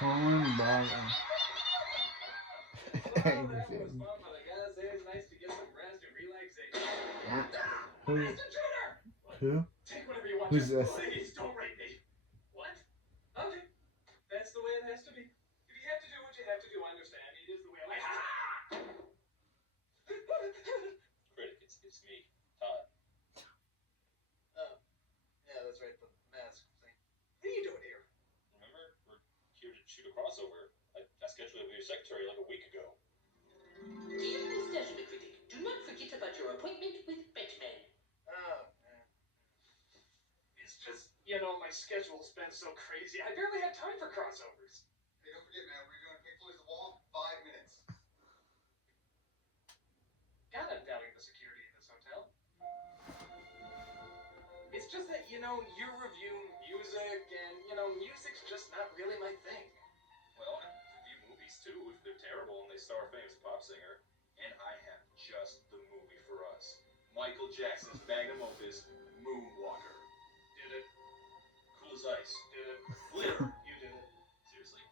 Foreign blogger. Yeah. Who? Who? Take whatever you want. Who's this? Please don't rape me. What? Okay. That's the way it has to be. If you have to do what you have to do, I understand. It is the way I like. Critic, it's me, Todd. Oh, yeah, that's right. The mask thing. What are you doing here? Remember, we're here to shoot a crossover. I scheduled it with your secretary like a week ago. Dear Mr. Critic, do not forget about your appointment with Batman. Oh, man. It's just, my schedule's been so crazy. I barely have time for crossovers. Hey, don't forget, man, we're doing Pick Floyd's The Wall, 5 minutes. God, I'm doubting the security in this hotel. It's just that, you're reviewing music, and, music's just not really my thing. Well, I review movies, too, if they're terrible and they star a famous pop singer. And I have just the movie for us. Michael Jackson's magnum opus, Moonwalker. Did it. Cool as Ice. Did it. Glitter. You did it. Seriously?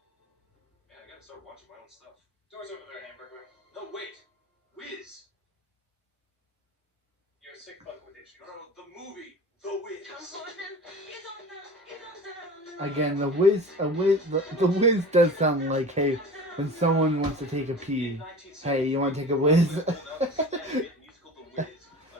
Man, I gotta start watching my own stuff. Door's over there, Hamburger. No, wait. Wiz. You're a sick fuck with issues. No, the movie. The Wiz. Come on, it's on now. Again, the whiz does sound like, hey, when someone wants to take a pee, hey, you want to take a whiz?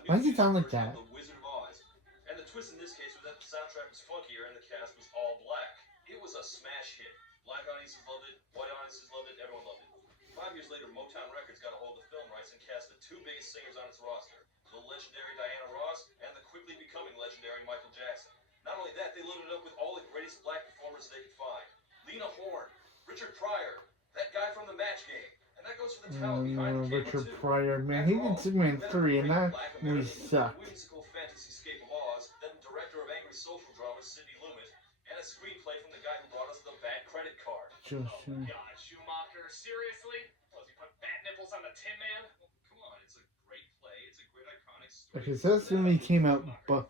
Why does he sound like that? The Wizard of Oz. And the twist in this case was that the soundtrack was funkier and the cast was all black. It was a smash hit. Black audiences loved it, white audiences loved it, everyone loved it. 5 years later, Motown Records got a hold of the film rights and cast the two biggest singers on its roster, the legendary Diana Ross and the quickly becoming legendary Michael Jackson. Not only that, they loaded it up with all the greatest black performers they could find. Lena Horne, Richard Pryor, that guy from The Match Game. And that goes for the talent behind the camera, Richard too. Pryor, man, he did Superman 3, and that movie sucked. Whimsical fantasy-scape of Oz, then director of angry social dramas Sidney Lumet, and a screenplay from the guy who brought us the bad credit card. Sure. God, Schumacher, seriously? Was he put bat nipples on the Tin Man? Come on, it's a great play. It's a great iconic story. Because this movie came out before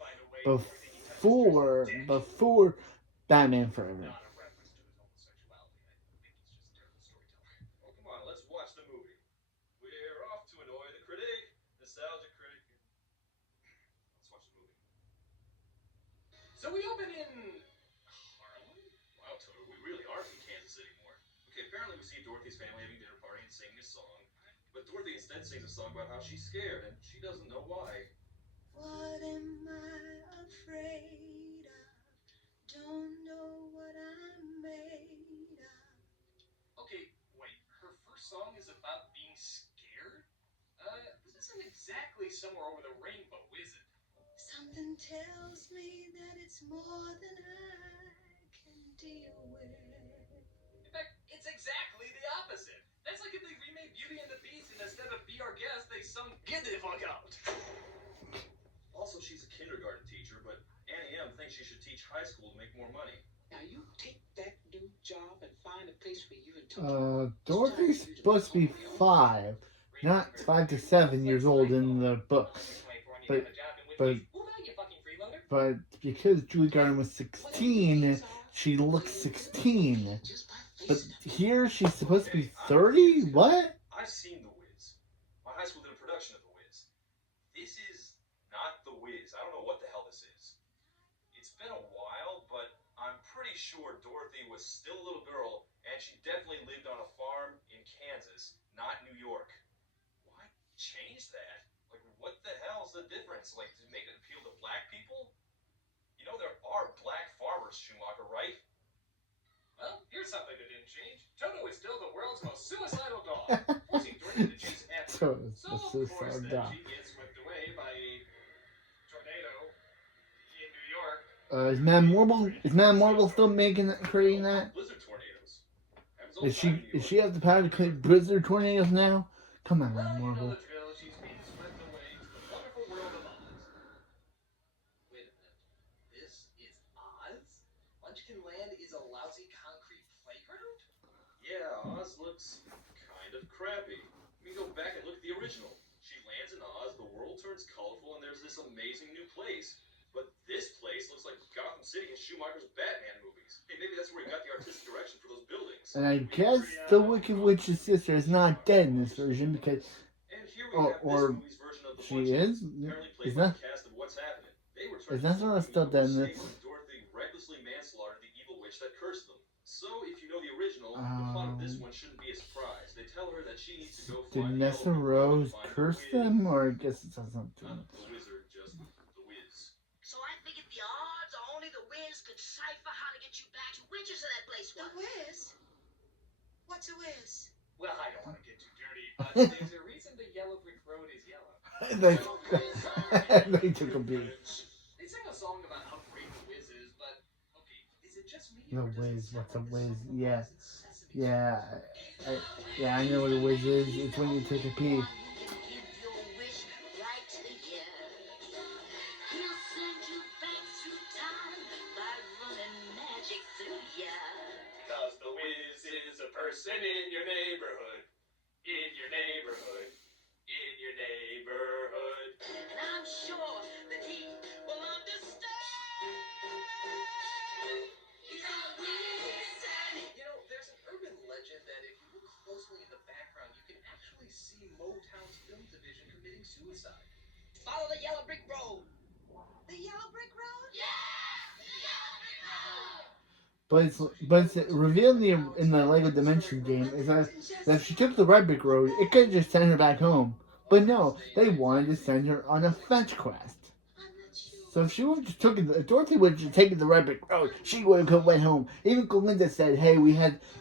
Batman Forever. Not a reference to his homosexuality. I think he's just a terrible storyteller. Oh, come on, let's watch the movie. We're off to annoy the critic, nostalgia critic. Let's watch the movie. So we open in Harlem? Wow, Toto, we really aren't in Kansas anymore. Okay, apparently we see Dorothy's family having dinner party and singing a song. But Dorothy instead sings a song about how she's scared, and she doesn't know why. What am I afraid of? Don't know what I'm made of. Okay, wait, her first song is about being scared? This isn't exactly Somewhere Over the Rainbow, is it? Something tells me that it's more than I can deal with. In fact, it's exactly the opposite. That's like if they remade Beauty and the Beast and instead of Be Our Guest, they sung Get the Fuck Out. Also, she's a kindergarten teacher, but Annie M thinks she should teach high school to make more money. Now you take that new job and find a place for you and Toto. Dorothy's supposed to be 5, not 5 to 7 years old in the books. But because Julie Garland was 16, she looks 16. But here she's supposed to be 30? What? I've seen The Wiz. My high school did a production of The Wiz. This is not The Wiz. I don't know what the hell this is. It's been a while, but I'm pretty sure Dorothy was still a little girl, and she definitely lived on a farm in Kansas, not New York. Why change that? Like, what the hell's the difference? Like, to make it appeal to black people? You know there are black farmers, Schumacher, right? Well, here's something that didn't change. Toto is still the world's most suicidal dog, forcing Dorothy to chase after him. So, of course, then she gets swept away by a tornado in New York. Is Madame Marble still creating that? Blizzard tornadoes. Is she have the power to create blizzard tornadoes now? Come on, Well, Madame you know Marble. the drill. She's being swept away to the wonderful world of Oz. Wait a minute. This is Oz? Munchkin Land is a lousy concrete playground? Yeah, Oz looks kind of crappy. We can go back and look at the original. She lands in Oz, the world turns colorful, and there's this amazing new place. But this This place looks like Gotham City in Schumacher's Batman movies. Hey, maybe that's where he got the artistic direction for those buildings. And I guess the Wicked Witch's sister is not dead in this version because, And here we or, have this or movie's version of the she Witches, is. apparently Is played by that? the cast of What's Happening. They were Is trying to that keep someone the still dead in mistake this? when Dorothy recklessly manslaughtered the evil witch that cursed them. So, if you know the original, the plot of this one shouldn't be a surprise. They tell her that she needs to go Did find the Nessa Yellow Brick Road and Rose find curse the Wiz. them, or I guess it has something to Not the wizard, just the Wiz. So I figured the odds are only the Wiz could cipher how to get you back to Witches of that place. The Wiz? What's a Wiz? Well, I don't want to get too dirty, but there's a reason the yellow brick road is yellow. They took a beat. They sang a song about how great the Wiz is, but okay, is it just me? The or does it Wiz, sound what's a like the Wiz? song from Yeah. Wiz and Sesame Street? I know what a whiz is. It's when you take a pee. Give your wish right to you. He'll send you back through time by running magic through ya. Cause the Wiz is a person in your neighborhood. In your neighborhood. In your neighborhood. And I'm sure that he will understand. He's a wizard. You know, there's an urban legend that if you look closely in the background, you can actually see Motown's film division committing suicide. Follow the yellow brick road. The yellow brick road? Yeah! The yellow brick road! But it's revealed in the Lego Dimension game is that if she took the red brick road, it could have just sent her back home. But no, they wanted to send her on a fetch quest. I'm not sure. So if she would have just taken if Dorothy would have just taken the red brick road, she would have went home. Even Glinda said, "Hey,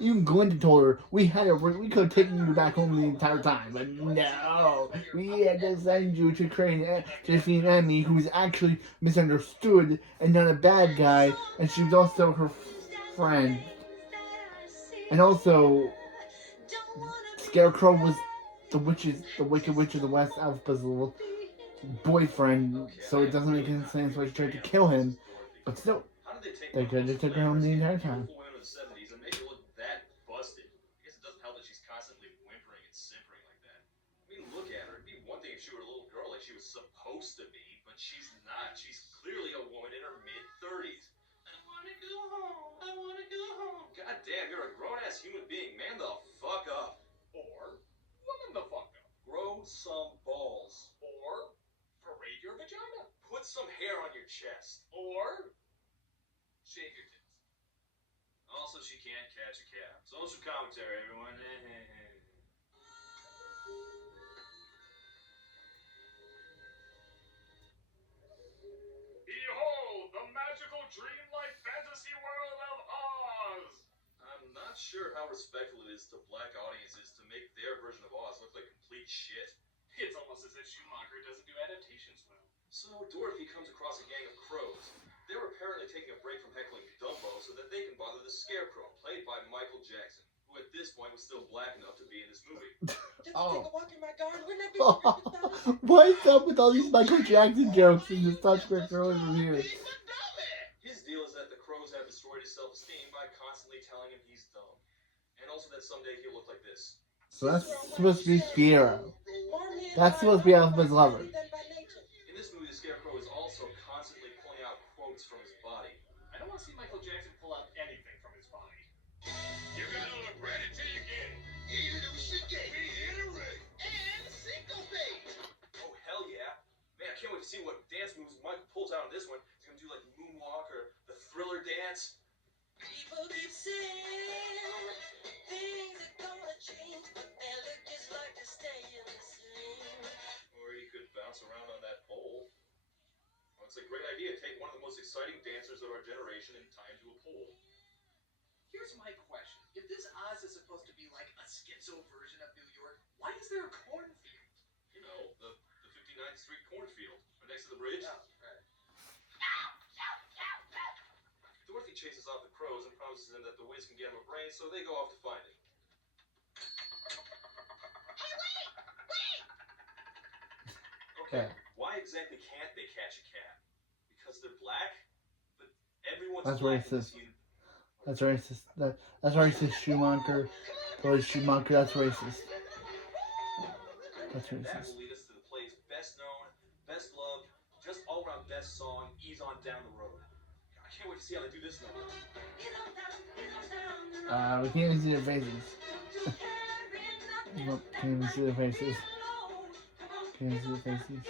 even Glinda told her we could have taken you back home the entire time." But no, we had to send you to see an enemy who was actually misunderstood and not a bad guy, and she was also her friend. And also, Scarecrow was the Wicked Witch of the West Alpha's little boyfriend, so it doesn't make any sense why she tried to kill him. But still, How did they take they one of could have those just took her home the flavors entire and time. beautiful women of the 70s and make her look that busted? I guess it doesn't help that she's constantly whimpering and simpering like that. I mean, look at her. It'd be one thing if she were a little girl like she was supposed to be, but she's not. She's clearly a woman in her mid-30s. I want to go home. I want to go home. God damn, you're a grown-ass human being. Man the fuck up. Or, woman the fuck up. Grow some balls. Or, parade your vagina. Put some hair on your chest. Or, shave your tits. Also, she can't catch a cab. Social commentary, everyone. Behold, the magical dreamlike fantasy world of Oz! I'm not sure how respectful it is to black audiences to make their version of Oz look like complete shit. It's almost as if Schumacher doesn't do adaptations well. So Dorothy comes across a gang of crows. They're apparently taking a break from heckling Dumbo so that they can bother the Scarecrow, played by Michael Jackson, who at this point was still black enough to be in this movie. Take a walk in my garden. Wouldn't that be What is up with all these Michael Jackson jokes in this Touch Quick Rose review? His deal is that the crows have destroyed his self-esteem by constantly telling him he's dumb. And also that someday he'll look like this. So that's supposed to be Fiero. That's supposed to be Alpha's lover. In this movie, the Scarecrow is also constantly pulling out quotes from his body. I don't want to see Michael Jackson pull out anything from his body. You're gonna look ready till you get it. Elucidate. Reiterate. And syncopate. Oh, hell yeah. Man, I can't wait to see what dance moves Michael pulls out in this one. He's gonna do like moonwalk or the Thriller dance. People keep saying things are gonna change, but they look just like they're staying the same. Or he could bounce around on that pole. Well, it's a great idea. Take one of the most exciting dancers of our generation and tie him to a pole. Here's my question. If this Oz is supposed to be like a schizo version of New York, why is there a cornfield? You know, the 59th Street cornfield, right next to the bridge. Oh, right. Dorothy chases off the crows and promises him that the Wiz can get him a brain, so they go off to find it. Okay, why exactly can't they catch a cat? Because they're black? But everyone's That's black in racist. this universe. That's racist. That's racist, Schumacher. Boy, Schumacher, that's racist. That's That racist. will lead us to the play's best known, best loved, just all-around best song, Ease On Down the Road. I can't wait to see how they do this number. We can't even see their faces. Nope, can't even see their faces. Can't see their faces.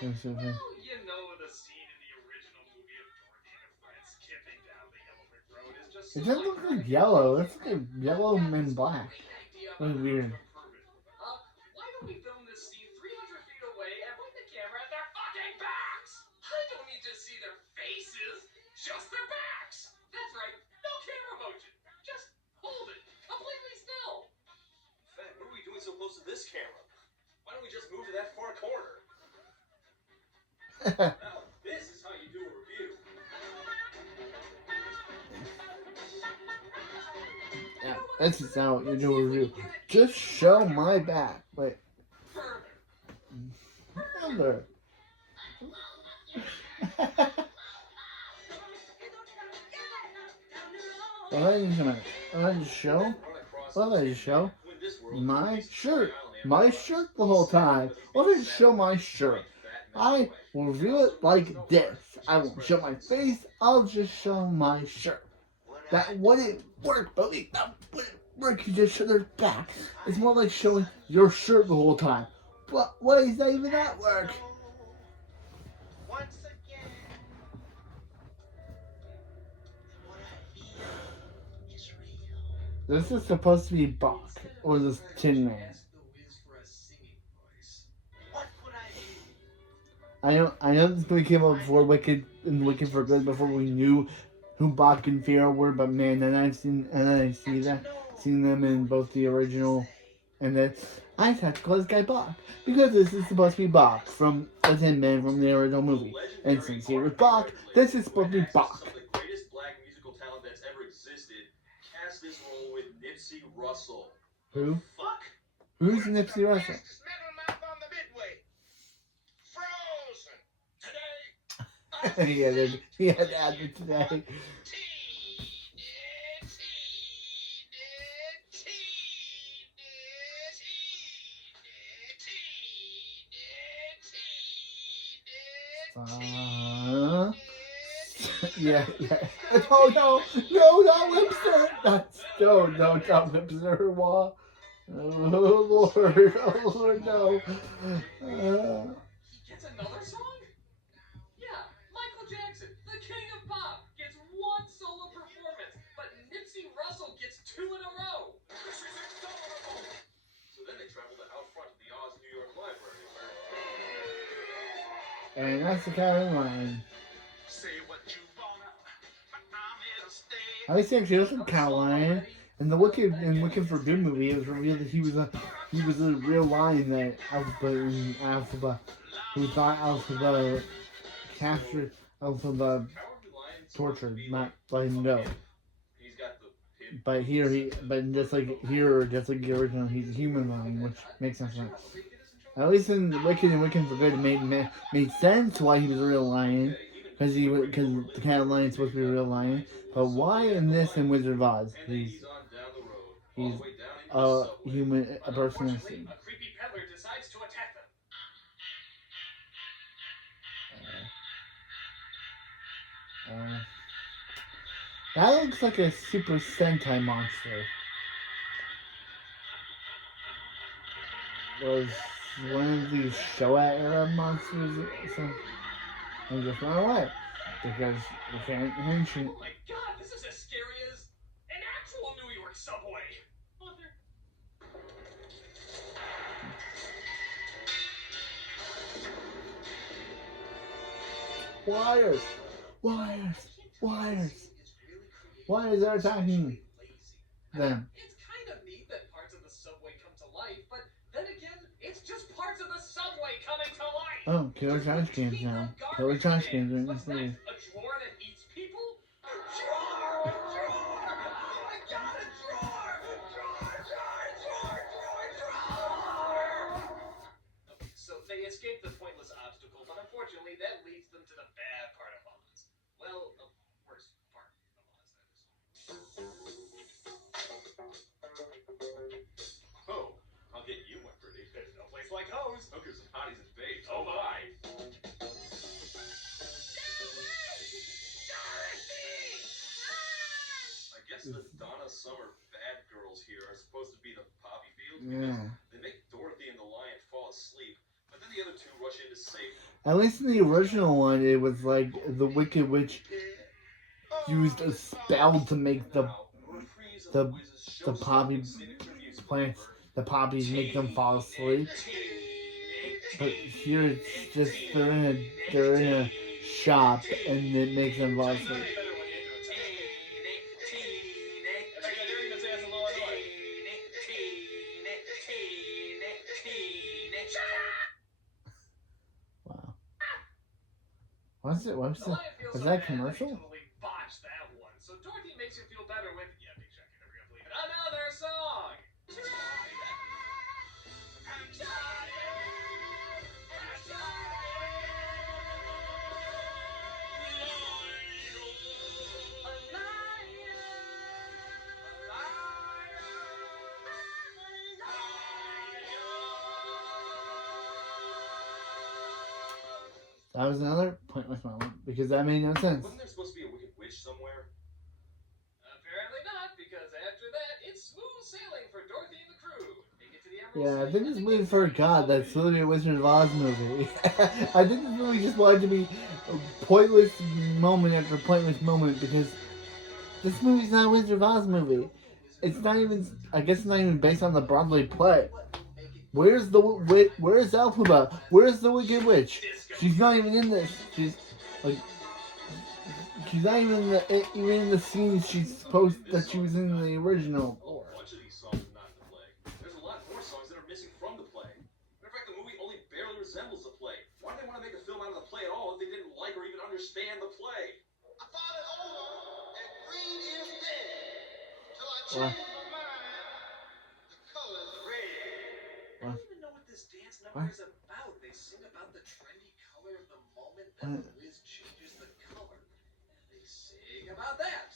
Can't see their faces. Well, you know the scene in the original movie of Dorothy and her friends skipping down the yellow brick road is just so It doesn't look iconic. like yellow. It's like yellow and black. Great idea That's on how weird. to improve it. Why don't we film this scene 300 feet away and point the camera at their fucking backs? I don't need to see their faces, just their backs. That's right, no camera motion. Just hold it completely still. In fact, what are we doing so close to this camera? Why don't we just move to that far corner? Now, this is how you do a review. Yeah, this is how you do a review. Just show my back. Wait. Further. Well, ladies and gentlemen, I'll show my shirt. My shirt the whole time. I'll just show my shirt. I will review it like this. I won't show my face. I'll just show my shirt. That wouldn't work, buddy. That wouldn't work. You just show their back. It's more like showing your shirt the whole time. But why does that even not work? Once again, what I feel is real. This is supposed to be Bach or this Tin Man. Ask the Wiz for a singing voice. What could I do? I know this movie came out before Wicked and Wicked for Good, before we knew who Bach and Fiona were, but man, then I seen them in both the original and then I had to call this guy Bach because this is supposed to be Bach from the Tin Man from the original movie. And since he was Bach, this is supposed to be Bach. Some of the greatest black musical talent that's ever existed. Cast this role with Nipsey Russell. Who? Fuck? Who's Nipsey Russell? Fastest metal mouth on the midway. Frozen. Today. He had to add it today. Yeah. Oh no, not Whipster. That's no, not Whipster. Wah. Oh Lord, no. He gets another song? Yeah, Michael Jackson, the king of pop, gets one solo performance, but Nipsey Russell gets 2 in a row. So then they traveled to out front of the Oz New York Library. And that's the Karen line. Say what you wanna, but I'm here to stay. I used to actually listen to Caroline. In the Wicked for Good movie, it was revealed that he was a real lion that Alpha who thought Alpha captured Alpha tortured, not let him go. He's got the pin. But just like the original, he's a human lion, which makes sense. At least in Wicked and Wicked for Good, it made sense why he was a real lion, because the cat lion's supposed to be a real lion. But why in this and Wizard of Oz, he's a human, a person. Unfortunately, a creepy peddler decides to attack them. That looks like a Super Sentai monster. Was one of these Showa era monsters or something? And just run away because you can't mention. Oh my god, this is as scary as an actual New York subway. Mother. Wires are attacking them. It's kind of neat that parts of the subway come to life, but then again, it's just parts of the subway coming to life. Oh, killer trash cans now. Killer trash cans are in this What's that? movie. A drawer that eats people? A drawer! Oh my god, a drawer! Okay, so they escape the pointless obstacle, but unfortunately that leads them to the bad part of Oz. Well, the worst part of Oz, that is. Oh, I'll get you, my pretty. There's no place like O's. Hookers and hotties and babes. Oh my. guess the Donna Summer bad girls here are supposed to be the poppy fields because Yeah. they make Dorothy and the lion fall asleep, but then the other two rush in to save them. At least in the original one, it was like the Wicked Witch used a spell to make the Now, a reprise of the the Wiz's the show poppy signature musical plants, number. the poppies make them fall asleep. But here it's just they're in a shop and it makes them fall asleep. Wow. What's it? What's The it? lion feels Was so that a bad that he commercial? totally botched that one. So Dorothy makes him feel better with, yeah, big check, you're never gonna believe it, another song. That was another pointless moment because that made no sense. Wasn't there supposed to be a wicked witch somewhere? Apparently not, because after that, it's smooth sailing for Dorothy and the crew. Make it to the Emerald Yeah, I City, think and this the movie good forgot guys that's literally a Wizard of Oz movie. I think this movie just wanted to be a pointless moment after pointless moment because this movie's not a Wizard of Oz movie. It's not even. I guess it's not even based on the Broadway play. Where's Where's Elphaba? Where's the Wicked Witch? She's not even in this. She's like. She's not even in the scenes she's supposed that she was in the original. A bunch of these songs are not in the play. There's a lot more songs that are missing from the play. Matter of fact, the movie only barely resembles the play. Why do they want to make a film out of the play at all if they didn't like or even understand the play? I thought it over, and green is dead. Till I What? changed my mind. The color's red. I don't even know what this dance number What? is about. They sing about the trendy color of the moment, then the Wiz changes the color. And they sing about that.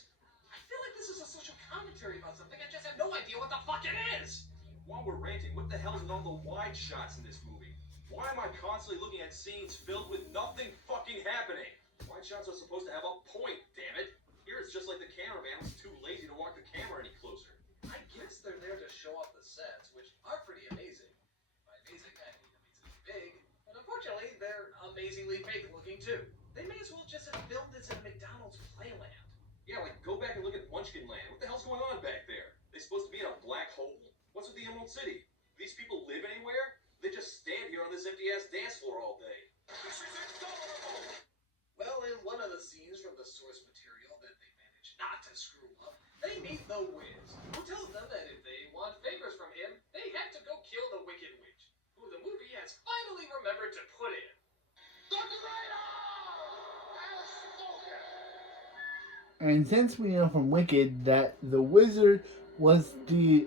I feel like this is a social commentary about something. I just have no idea what the fuck it is. While we're ranting, what the hell is with all the wide shots in this movie? Why am I constantly looking at scenes filled with nothing fucking happening? Wide shots are supposed to have a point, damn it. Here it's just like the cameraman was too lazy to walk the camera any closer. I guess they're there to show off the sets, which are pretty amazing. By amazing, I mean amazingly big. But unfortunately, they're amazingly fake looking too. They may as well just have filmed this in a McDonald's playland. Yeah, like go back and look at Munchkin Land. What the hell's going on back there? They supposed to be in a black hole? What's with the Emerald City? Do these people live anywhere? They just stand here on this empty-ass dance floor all day. Well, in one of the scenes from the source material that they managed not to screw up, they meet the Wiz, who tells them that if they want favors from him, they have to go kill the Wicked Witch, who the movie has finally remembered to put in. The creator has spoken. And since we know from Wicked that the wizard was the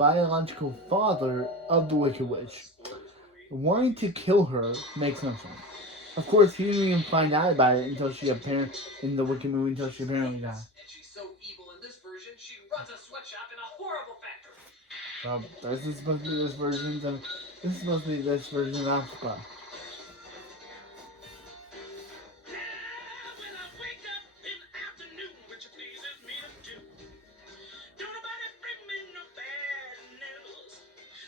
biological father of the Wicked Witch, wanting to kill her makes no sense. Of course, he didn't even find out about it until she appeared in the Wicked movie until she apparently died. And she's so evil in this version, she runs a sweatshop in a horrible factory. This is supposed to be this version of Africa. When I wake up in the afternoon, which pleases me to do. Don't nobody bring me no bad news.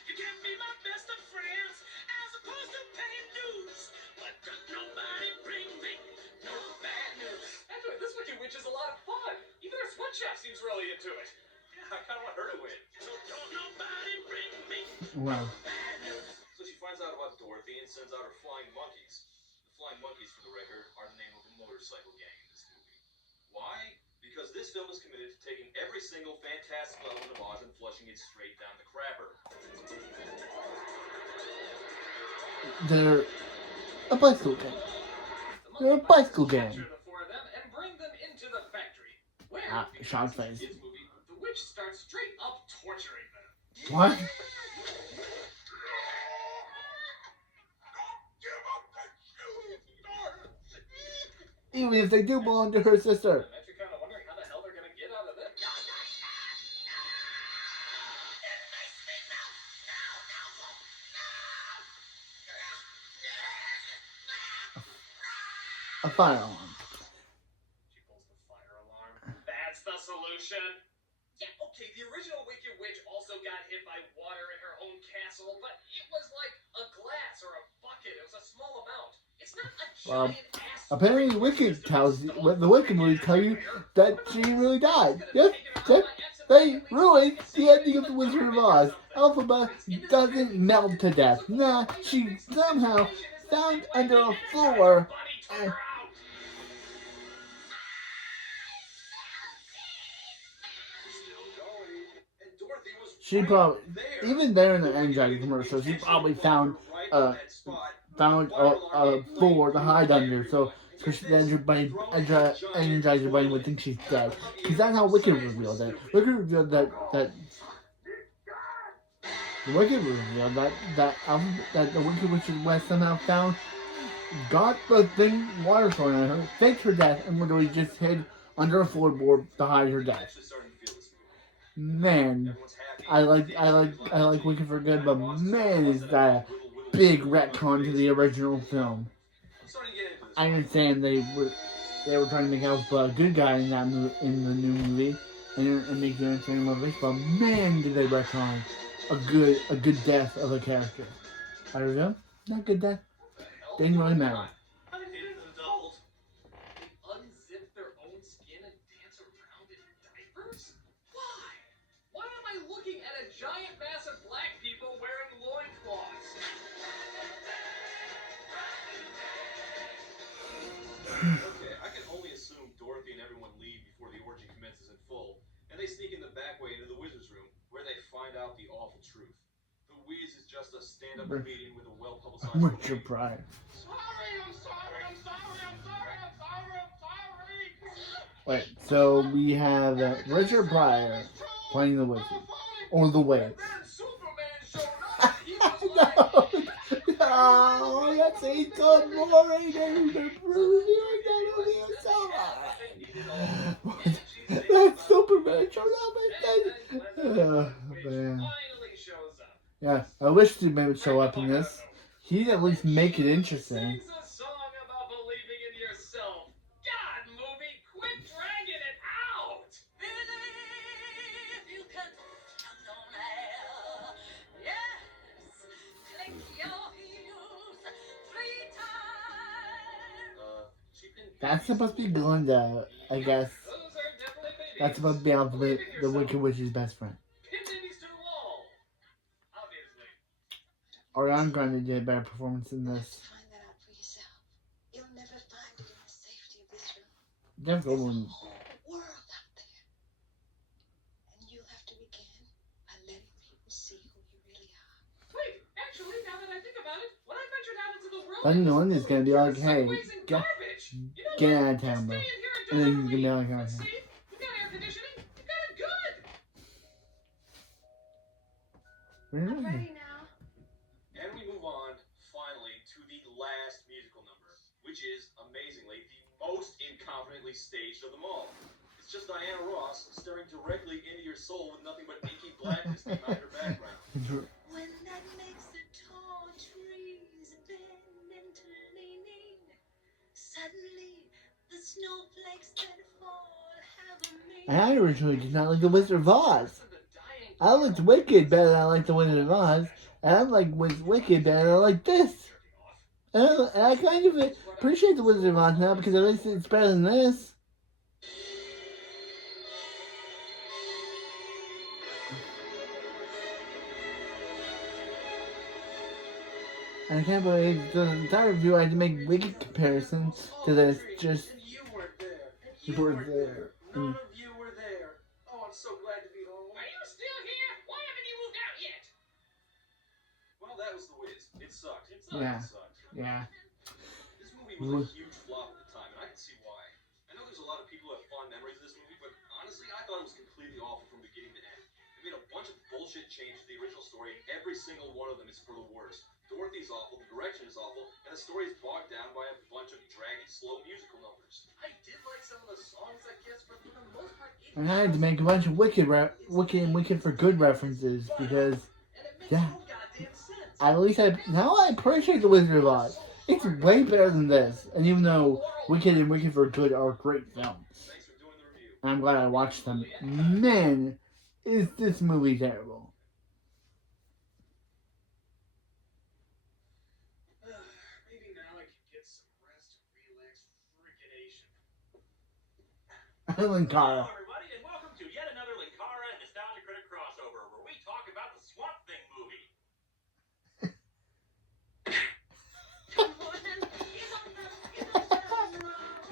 You can't be my best of friends as opposed to paying dues. But don't nobody bring me no bad news. Actually, this Wicked Witch is a lot of fun. Even her sweatshop seems really into it. Yeah, I kind of want her to win. So don't nobody bring me Wow. bad news. So she finds out about Dorothy and sends out her flying monkeys. The flying monkeys, for the record, are the name of a motorcycle gang in this movie. Why? Because this film is committed to taking every single fantastic element of Oz and flushing it straight down the crapper. They're a bicycle gang. The They're a monkey bicycle fighters gang. capture the four of them and bring them into the factory. Where, because Sean's it's a face. kids' movie, the witch starts straight up torturing them. What? Even if they do belong to her sister. I'm actually kind of wondering how the hell they're gonna get out of this. A fire alarm. She pulls the fire alarm. That's the solution. asshole, but it was like a glass or a bucket. It was a small amount. It's not a Well, giant ass. apparently Wicked tells you, the Wicked movie tell you that she really died. Yep, yep. They ruined the ending of The Wizard of Oz. Elphaba doesn't melt to death. Nah, she somehow found under a floor and Still going. And Dorothy was she right probably, there. even there in the Energizer commercial, she probably found uh a floor to hide under, so the Energizer Bunny would think she's dead. Because that's how Wicked revealed it. Wicked revealed that the Wicked revealed that the Wicked Witch of the West somehow got the thing water thrown at her, faked her death, and literally just hid under a floorboard to hide her death. Man, I like Wicked for Good, but man, is that a big retcon to the original film. I understand they were trying to make Elphaba a good guy in the new movie and make the entertaining movies, but man, did they retcon a good death of a character. I don't know, not good death. Didn't really matter. Unzip their own skin and dance around in diapers? Why? Why am I looking at a giant mass of black people wearing loincloths? Okay, I can only assume Dorothy and everyone leave before the orgy commences in full, and they sneak in the back way into the wizard's room, where they find out the awful truth. The Wiz is just a stand-up comedian with a well-publicized Richard Pryor. Wait, so we have Richard Pryor playing the wizard, or the Wiz. No, that's a good morning, That's Superman showed up and man. Yeah, I wish Superman would show up in this. He'd at least make it interesting. Sings a song about believing in yourself. God, movie, quit dragging it out. Believe you can stand on air. Yes, click your heels 3 times. That's supposed to be Glinda, I guess. Those are definitely babies. That's supposed to be the Wicked Witch's best friend. Pin babies to the wall. Obviously. Ariana Grande did a better performance in this. Find that out for yourself. You'll never find it in the safety of this room. Jeff Goldblum. Whole world out there. And you'll have to begin by letting people see who you really are. Wait, actually, now that I think about it, when I ventured out into the world, Then no one is gonna be like, hey, subways and garbage. You know get what? out of town, bro. Stay in here And then and he's gonna be like, do it. alright. See? We got air conditioning. We got it good. I'm ready now. And we move on, finally, to the last musical number, which is, amazingly, the most incompetently staged of them all. It's just Diana Ross staring directly into your soul with nothing but inky blackness behind her background. When that makes the tall trees bend into leaning, suddenly the snowflakes that fall have a meaning. I originally did not like The Wizard of Oz. I liked Wicked better than I liked The Wizard of Oz. And I like Wicked better than I like this. And I kind of appreciate The Wizard of Oz now because at least it's better than this. And I can't believe the entire review I had to make Wicked comparisons to this. Just And you weren't there. And You you weren't weren't there. there. None of you were there. Oh, I'm so glad to be home. Are you still here? Why haven't you moved out yet? Well, that was The Wiz. It sucked. Yeah. It sucked. yeah. This movie was a huge flop at the time, and I can see why. I know there's a lot of people who have fond memories of this movie, but honestly, I thought it was completely awful from beginning to end. They made a bunch of bullshit changes to the original story, and every single one of them is for the worst. Dorothy's awful, the direction is awful, and the story is bogged down by a bunch of draggy, slow musical numbers. I did like some of the songs, I guess, but for the most part, it And I had to make a bunch of Wicked and Wicked for Good references because and it makes yeah. no goddamn sense. at least now I appreciate The Wizard of Oz. It's way better than this. And even though Wicked and Wicked for Good are great films, Thanks for doing the review. and I'm glad I watched them, man, is this movie terrible. Ellen Cara. All